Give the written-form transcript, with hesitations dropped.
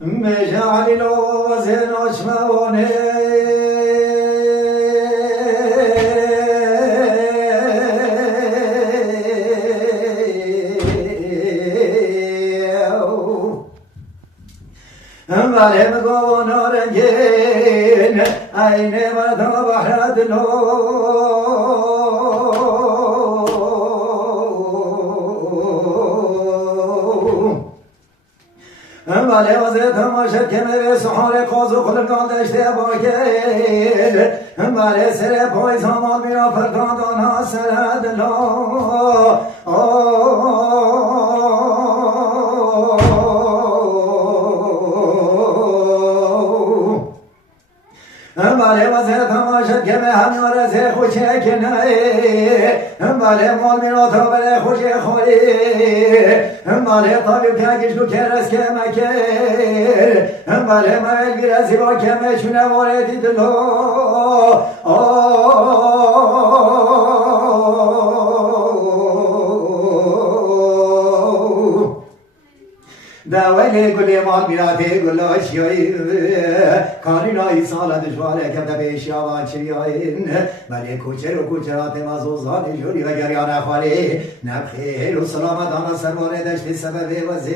مجعل الوزن اشمونه مرهم گون رنگین عین مردم بحرد نو ولی وزه تماشد که به سحار قاز و خلقان دشته باکر ولی سر پای زمان میرا فرکاندان ها سرد لا ولی وزه تماشد که به همین رزه خوشه کنه ولی مال میرا تا بله خوشه خوری ولی طبیب که گشتو که رس که مکر ولی مل گرزی با که مشونه واردی دلو دولی گلی مال میراتی گلاشیایی کاری نایی سال دشواره که پیش آوان چیایین ولی کوچر و کوچرات مزوزان جوری و گریان اخواری نبخیر و سلامت آن سروار دشت سبب وزی